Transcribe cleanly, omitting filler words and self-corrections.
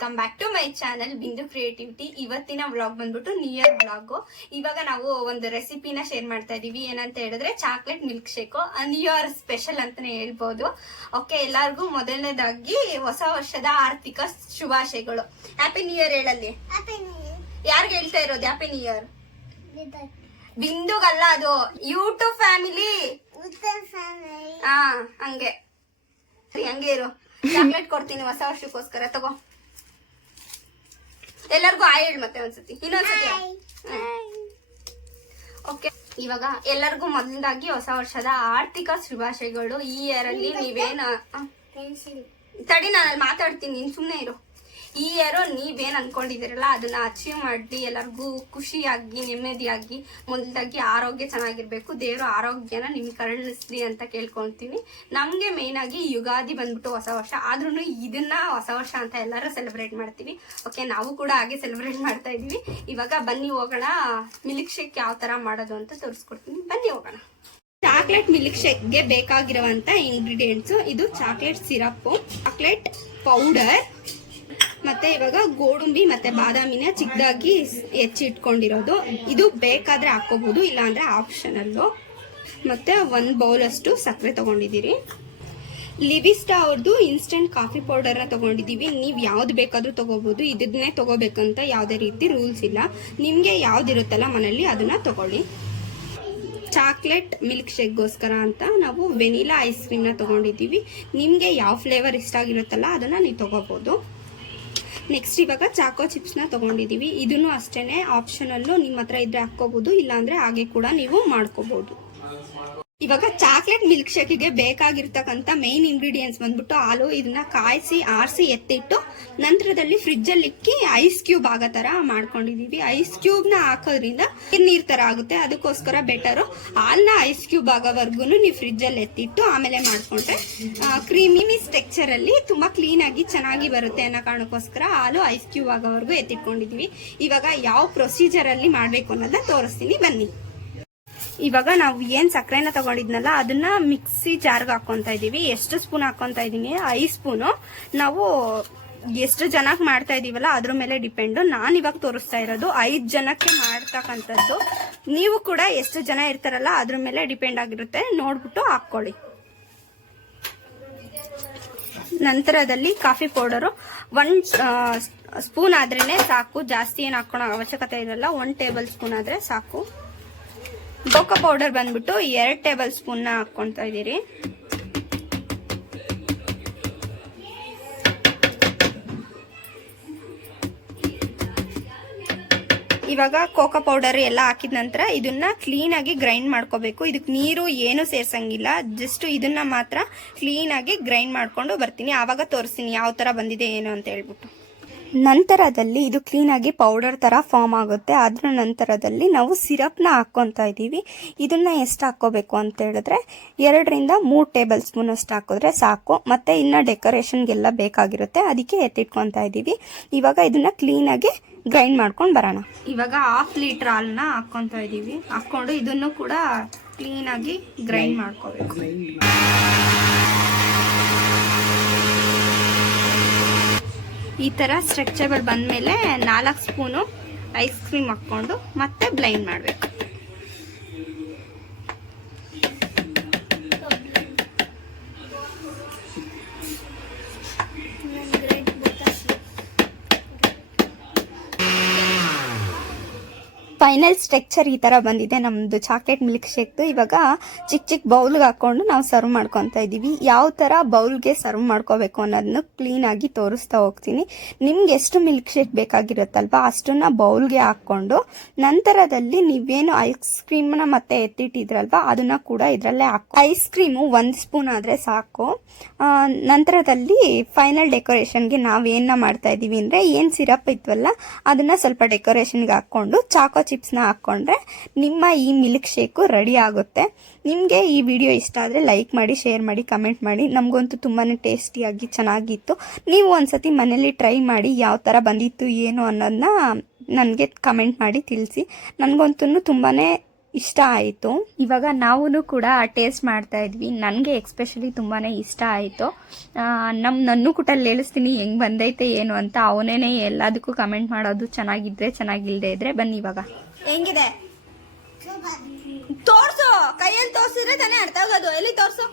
Welcome back to my channel Bindu creativity. ಇವತ್ತಿನ vlog ಬಂದ್ಬಿಟ್ಟು new year vlog. ಇವಾಗ ನಾವು ಒಂದು ರೆಸಿಪಿನ ಶೇರ್ ಮಾಡ್ತಾ ಇದೀವಿ. ಏನಂತ ಹೇಳಿದ್ರೆ chocolate milk shake new year special ಅಂತಾನೆ ಹೇಳ್ಬೋದು. ಓಕೆ, ಎಲ್ಲರಿಗೂ ಮೊದಲನೇದಾಗಿ ಹೊಸ ವರ್ಷದ ಆರ್ಥಿಕ ಶುಭಾಶಯಗಳು. ಹ್ಯಾಪಿ ನ್ಯೂ ಇಯರ್ ಹೇಳಲ್ಲಿ. ಯಾರಿಗೆ ಹೇಳ್ತಾ ಇರೋದು ಹ್ಯಾಪಿ ನ್ಯೂ ಇಯರ್? ಬಿಂದುಗಲ್ಲ, ಅದು ಯೂಟ್ಯೂಬ್ ಫ್ಯಾಮಿಲಿ. ಹಾ, ಹಂಗೆ ಹಂಗೆ ಇರು. ಚಾಕ್ಲೇಟ್ ಕೊಡ್ತೀನಿ ಹೊಸ ವರ್ಷಕ್ಕೋಸ್ಕರ, ತಗೋ. ಎಲ್ಲರಿಗೂ ಆಯ್ ಹೇಳಿ ಮತ್ತೆ ಒಂದ್ಸತಿ, ಇನ್ನೊಂದ್ಸತಿ. ಓಕೆ, ಇವಾಗ ಎಲ್ಲರಿಗೂ ಮೊದಲದಾಗಿ ಹೊಸ ವರ್ಷದ ಆರ್ಥಿಕ ಶುಭಾಶಯಗಳು. ಈ ಇಯರ್ ಅಲ್ಲಿ ನೀವೇನು ತಡಿ, ನಾನು ಮಾತಾಡ್ತೀನಿ, ನೀನ್ ಸುಮ್ನೆ ಇರು. ಈ ಇಯರ್ ನೀವೇನ್ ಅನ್ಕೊಂಡಿದಿರಲ್ಲ ಅದನ್ನ ಅಚೀವ್ ಮಾಡಿ ಎಲ್ಲರಿಗೂ ಖುಷಿಯಾಗಿ ನೆಮ್ಮದಿಯಾಗಿ, ಮೊದಲಾಗಿ ಆರೋಗ್ಯ ಚೆನ್ನಾಗಿರ್ಬೇಕು. ದೇವರು ಆರೋಗ್ಯನ ನಿಮ್ಗೆ ಕರುಣಿಸ್ಲಿ ಅಂತ ಕೇಳ್ಕೊಂತೀನಿ. ನಮ್ಗೆ ಮೇನ್ ಆಗಿ ಯುಗಾದಿ ಬಂದ್ಬಿಟ್ಟು ಹೊಸ ವರ್ಷ, ಆದ್ರೂ ಇದನ್ನ ಹೊಸ ವರ್ಷ ಅಂತ ಎಲ್ಲರೂ ಸೆಲೆಬ್ರೇಟ್ ಮಾಡ್ತೀವಿ. ಓಕೆ, ನಾವು ಕೂಡ ಹಾಗೆ ಸೆಲೆಬ್ರೇಟ್ ಮಾಡ್ತಾ ಇದೀವಿ. ಇವಾಗ ಬನ್ನಿ ಹೋಗೋಣ, ಮಿಲ್ಕ್ ಶೇಕ್ ಯಾವ ತರ ಮಾಡೋದು ಅಂತ ತೋರಿಸ್ಕೊಡ್ತೀನಿ. ಬನ್ನಿ ಹೋಗೋಣ. ಚಾಕ್ಲೇಟ್ ಮಿಲ್ಕ್ ಶೇಕ್ಗೆ ಬೇಕಾಗಿರುವಂತ ಇಂಗ್ರೀಡಿಯೆಂಟ್ಸ್: ಇದು ಚಾಕ್ಲೇಟ್ ಸಿರಪ್, ಚಾಕ್ಲೇಟ್ ಪೌಡರ್, ಮತ್ತೆ ಇವಾಗ ಗೋಡಂಬಿ ಮತ್ತೆ ಬಾದಾಮಿನ ಚಿಕ್ಕದಾಗಿ ಹೆಚ್ಚಿಟ್ಕೊಂಡಿರೋದು. ಇದು ಬೇಕಾದ್ರೆ ಹಾಕೋಬಹುದು, ಇಲ್ಲ ಅಂದ್ರೆ ಆಪ್ಷನಲ್. ಮತ್ತೆ 1 ಬೌಲ್ ಅಷ್ಟು ಸಕ್ಕರೆ ತಗೊಂಡಿದ್ದೀರಿ. ಲಿವಿಸ್ಟಾ ಅವ್ರದ್ದು ಇನ್ಸ್ಟೆಂಟ್ ಕಾಫಿ ಪೌಡರ್ನ ತಗೊಂಡಿದ್ದೀವಿ. ನೀವು ಯಾವ್ದು ಬೇಕಾದ್ರೂ ತಗೋಬಹುದು, ಇದನ್ನೇ ತಗೋಬೇಕಂತ ಯಾವುದೇ ರೀತಿ ರೂಲ್ಸ್ ಇಲ್ಲ. ನಿಮ್ಗೆ ಯಾವ್ದಿರುತ್ತಲ್ಲ ಮನೇಲಿ ಅದನ್ನ ತಗೊಳ್ಳಿ. ಚಾಕ್ಲೇಟ್ ಮಿಲ್ಕ್ ಶೇಕ್ಗೋಸ್ಕರ ಅಂತ ನಾವು ವೆನಿಲಾ ಐಸ್ ಕ್ರೀಮ್ನ ತಗೊಂಡಿದ್ದೀವಿ. ನಿಮ್ಗೆ ಯಾವ ಫ್ಲೇವರ್ ಇಷ್ಟ ಆಗಿರುತ್ತಲ್ಲ ಅದನ್ನ ನೀವು ತಗೋಬಹುದು. ನೆಕ್ಸ್ಟ್ ಇವಾಗ ಚಾಕೋ ಚಿಪ್ಸ್ನ ತಗೊಂಡಿದ್ದೀವಿ. ಇದನ್ನು ಅಷ್ಟೇನೆ ಆಪ್ಷನಲ್ಲು, ನಿಮ್ಮ ಹತ್ರ ಇದ್ರೆ ಹಾಕೋಬಹುದು, ಇಲ್ಲಾಂದ್ರೆ ಹಾಗೆ ಕೂಡ ನೀವು ಮಾಡ್ಕೋಬಹುದು. ಇವಾಗ ಚಾಕ್ಲೇಟ್ ಮಿಲ್ಕ್ ಶೇಕಿಗೆ ಬೇಕಾಗಿರ್ತಕ್ಕಂಥ ಮೇನ್ ಇಂಗ್ರೀಡಿಯೆಂಟ್ಸ್ ಬಂದ್ಬಿಟ್ಟು ಹಾಲು. ಇದನ್ನ ಕಾಯಿಸಿ ಆರಿಸಿ ಎತ್ತಿಟ್ಟು ನಂತರದಲ್ಲಿ ಫ್ರಿಜ್ ಅಲ್ಲಿ ಇಕ್ಕಿ ಐಸ್ ಕ್ಯೂಬ್ ಆಗೋ ತರ ಮಾಡ್ಕೊಂಡಿದೀವಿ. ಐಸ್ ಕ್ಯೂಬ್ ನ ಹಾಕೋದ್ರಿಂದ ನೀರ್ ತರ ಆಗುತ್ತೆ, ಅದಕ್ಕೋಸ್ಕರ ಬೆಟರು ಹಾಲ್ನ ಐಸ್ ಕ್ಯೂಬ್ ಆಗೋವರೆಗೂ ನೀವು ಫ್ರಿಜ್ ಅಲ್ಲಿ ಎತ್ತಿಟ್ಟು ಆಮೇಲೆ ಮಾಡ್ಕೊಂಡ್ರೆ ಕ್ರೀಮಿ ಸ್ಟ್ರಕ್ಚರ್ ಅಲ್ಲಿ ತುಂಬಾ ಕ್ಲೀನ್ ಆಗಿ ಚೆನ್ನಾಗಿ ಬರುತ್ತೆ ಅನ್ನೋ ಕಾರಣಕ್ಕೋಸ್ಕರ ಹಾಲು ಐಸ್ ಕ್ಯೂಬ್ ಆಗೋವರೆಗೂ ಎತ್ತಿಟ್ಕೊಂಡಿದೀವಿ. ಇವಾಗ ಯಾವ ಪ್ರೊಸೀಜರ್ ಅಲ್ಲಿ ಮಾಡ್ಬೇಕು ಅನ್ನೋದನ್ನ ತೋರಿಸ್ತೀನಿ, ಬನ್ನಿ. ಇವಾಗ ನಾವು ಏನ್ ಸಕ್ಕರೆನ ತಗೊಂಡಿದ್ನಲ್ಲ ಅದನ್ನ ಮಿಕ್ಸಿ ಜಾರ್ಗೆ ಹಾಕೊಂತ ಇದೀವಿ. ಎಷ್ಟು ಸ್ಪೂನ್ ಹಾಕೊಂತ ಇದೀನಿ? 5 ಸ್ಪೂನು. ನಾವು ಎಷ್ಟು ಜನಕ್ಕೆ ಮಾಡ್ತಾ ಇದೀವಲ್ಲ ಅದ್ರ ಮೇಲೆ ಡಿಪೆಂಡ್. ನಾನು ಇವಾಗ ತೋರಿಸ್ತಾ ಇರೋದು 5 ಜನಕ್ಕೆ ಮಾಡ್ತಕ್ಕಂಥದ್ದು. ನೀವು ಕೂಡ ಎಷ್ಟು ಜನ ಇರ್ತಾರಲ್ಲ ಅದ್ರ ಮೇಲೆ ಡಿಪೆಂಡ್ ಆಗಿರುತ್ತೆ, ನೋಡ್ಬಿಟ್ಟು ಹಾಕೊಳ್ಳಿ. ನಂತರದಲ್ಲಿ ಕಾಫಿ ಪೌಡರು 1 ಸ್ಪೂನ್ ಆದ್ರೇನೆ ಸಾಕು, ಜಾಸ್ತಿ ಏನು ಹಾಕೊಳ್ಳೋ ಅವಶ್ಯಕತೆ ಇರಲ್ಲ. 1 ಟೇಬಲ್ ಸ್ಪೂನ್ ಆದ್ರೆ ಸಾಕು. ಕೋಕೋ ಪೌಡರ್ ಬಂದ್ಬಿಟ್ಟು 2 ಟೇಬಲ್ ಸ್ಪೂನ್ ಹಾಕೊಂತ ಇದೀರಿ. ಇವಾಗ ಕೋಕೋ ಪೌಡರ್ ಎಲ್ಲ ಹಾಕಿದ ನಂತರ ಇದನ್ನ ಕ್ಲೀನ್ ಆಗಿ ಗ್ರೈಂಡ್ ಮಾಡ್ಕೋಬೇಕು. ಇದಕ್ಕೆ ನೀರು ಏನು ಸೇರ್ಸಂಗಿಲ್ಲ, ಜಸ್ಟ್ ಇದನ್ನ ಮಾತ್ರ ಕ್ಲೀನ್ ಆಗಿ ಗ್ರೈಂಡ್ ಮಾಡ್ಕೊಂಡು ಬರ್ತೀನಿ. ಆವಾಗ ತೋರಿಸ್ತೀನಿ ಯಾವ ತರ ಬಂದಿದೆ ಏನು ಅಂತ ಹೇಳ್ಬಿಟ್ಟು. ನಂತರದಲ್ಲಿ ಇದು ಕ್ಲೀನ್ ಆಗಿ ಪೌಡರ್ ತರ ಫಾರ್ಮ್ ಆಗುತ್ತೆ. ಅದ್ರ ನಂತರದಲ್ಲಿ ನಾವು ಸಿರಪ್ನ ಹಾಕ್ಕೊಂತ ಇದೀವಿ. ಇದನ್ನ ಎಷ್ಟು ಹಾಕೋಬೇಕು ಅಂತ ಹೇಳಿದ್ರೆ 2 ರಿಂದ 3 ಟೇಬಲ್ ಸ್ಪೂನ್ ಅಷ್ಟು ಹಾಕಿದ್ರೆ ಸಾಕು. ಮತ್ತೆ ಇನ್ನ ಡೆಕೋರೇಷನ್ಗೆಲ್ಲ ಬೇಕಾಗಿರುತ್ತೆ, ಅದಕ್ಕೆ ಎತ್ತಿಟ್ಕೊಂತ ಇದೀವಿ. ಇವಾಗ ಇದನ್ನ ಕ್ಲೀನ್ ಆಗಿ ಗ್ರೈಂಡ್ ಮಾಡ್ಕೊಂಡು ಬರೋಣ. ಇವಾಗ 1/2 ಲೀಟರ್ ಹಾಲನ್ನ ಹಾಕೊಂತ ಇದೀವಿ. ಹಾಕೊಂಡು ಇದನ್ನು ಕೂಡ ಕ್ಲೀನ್ ಆಗಿ ಗ್ರೈಂಡ್ ಮಾಡ್ಕೋಬೇಕು. ಈ ತರ ಸ್ಟ್ರಕ್ಚರಬಲ್ ಬಂದ್ಮೇಲೆ 4 ಸ್ಪೂನು ಐಸ್ ಕ್ರೀಮ್ ಹಾಕೊಂಡು ಮತ್ತೆ ಬ್ಲೈಂಡ್ ಮಾಡಬೇಕು. ಫೈನಲ್ ಸ್ಟ್ರಕ್ಚರ್ ಈ ತರ ಬಂದಿದೆ ನಮ್ದು ಚಾಕ್ಲೇಟ್ ಮಿಲ್ಕ್ ಶೇಕ್. ಇವಾಗ ಚಿಕ್ಕ ಬೌಲ್ಗೆ ಹಾಕೊಂಡು ನಾವು ಸರ್ವ್ ಮಾಡ್ಕೊತ ಇದೀವಿ. ಯಾವ ತರ ಬೌಲ್ಗೆ ಸರ್ವ್ ಮಾಡ್ಕೋಬೇಕು ಅನ್ನೋದನ್ನ ಕ್ಲೀನ್ ಆಗಿ ತೋರಿಸ್ತಾ ಹೋಗ್ತೀನಿ. ನಿಮ್ಗೆ ಎಷ್ಟು ಮಿಲ್ಕ್ ಶೇಕ್ ಬೇಕಾಗಿರುತ್ತಲ್ವಾ ಅಷ್ಟನ್ನ ಬೌಲ್ಗೆ ಹಾಕೊಂಡು ನಂತರದಲ್ಲಿ ನೀವೇನು ಐಸ್ ಕ್ರೀಮ್ನ ಮತ್ತೆ ಎತ್ತಿಟ್ಟಿದ್ರಲ್ವಾ ಅದನ್ನ ಕೂಡ ಇದ್ರಲ್ಲೇ ಹಾಕೋ. ಐಸ್ ಕ್ರೀಮು 1 ಸ್ಪೂನ್ ಆದ್ರೆ ಸಾಕು. ನಂತರದಲ್ಲಿ ಫೈನಲ್ ಡೆಕೋರೇಷನ್ಗೆ ನಾವೇನ ಮಾಡ್ತಾ ಇದೀವಿ ಅಂದ್ರೆ ಏನ್ ಸಿರಪ್ ಇತ್ವಲ್ಲ ಅದನ್ನ ಸ್ವಲ್ಪ ಡೆಕೋರೇಷನ್ಗೆ ಹಾಕೊಂಡು ಚಾಕೋ ಚಿಪ್ಸ್ನ ಹಾಕೊಂಡ್ರೆ ನಿಮ್ಮ ಈ ಮಿಲ್ಕ್ ಶೇಕು ರೆಡಿ ಆಗುತ್ತೆ. ನಿಮಗೆ ಈ ವಿಡಿಯೋ ಇಷ್ಟ ಆದರೆ ಲೈಕ್ ಮಾಡಿ, ಶೇರ್ ಮಾಡಿ, ಕಮೆಂಟ್ ಮಾಡಿ. ನಮಗಂತೂ ತುಂಬಾ ಟೇಸ್ಟಿಯಾಗಿ ಚೆನ್ನಾಗಿತ್ತು. ನೀವು ಒಂದ್ಸತಿ ಮನೇಲಿ ಟ್ರೈ ಮಾಡಿ ಯಾವ ಥರ ಬಂದಿತ್ತು ಏನು ಅನ್ನೋದನ್ನ ನನಗೆ ಕಮೆಂಟ್ ಮಾಡಿ ತಿಳಿಸಿ. ನನಗಂತೂ ತುಂಬಾ ಇಷ್ಟ ಆಯಿತು. ಇವಾಗ ನಾವು ಕೂಡ ಟೇಸ್ಟ್ ಮಾಡ್ತಾ ಇದ್ವಿ. ನನಗೆ ಎಕ್ಸ್ಪೆಷಲಿ ತುಂಬಾ ಇಷ್ಟ ಆಯಿತು. ನನ್ನೂ ಕೂಟಲ್ಲಿ ಹೇಳಿಸ್ತೀನಿ ಹೆಂಗೆ ಬಂದೈತೆ ಏನು ಅಂತ. ಅವನೇನೆ ಎಲ್ಲದಕ್ಕೂ ಕಮೆಂಟ್ ಮಾಡೋದು, ಚೆನ್ನಾಗಿದ್ರೆ ಚೆನ್ನಾಗಿಲ್ದೇ ಇದ್ರೆ. ಬನ್ನಿ ಇವಾಗ ಹೆಂಗಿದೆ ತೋರ್ಸು, ಕೈಯಲ್ಲಿ ತೋರ್ಸಿದ್ರೆ ತಾನೇ ಅರ್ಥ ಆಗೋದು. ಎಲ್ಲಿ ತೋರ್ಸು.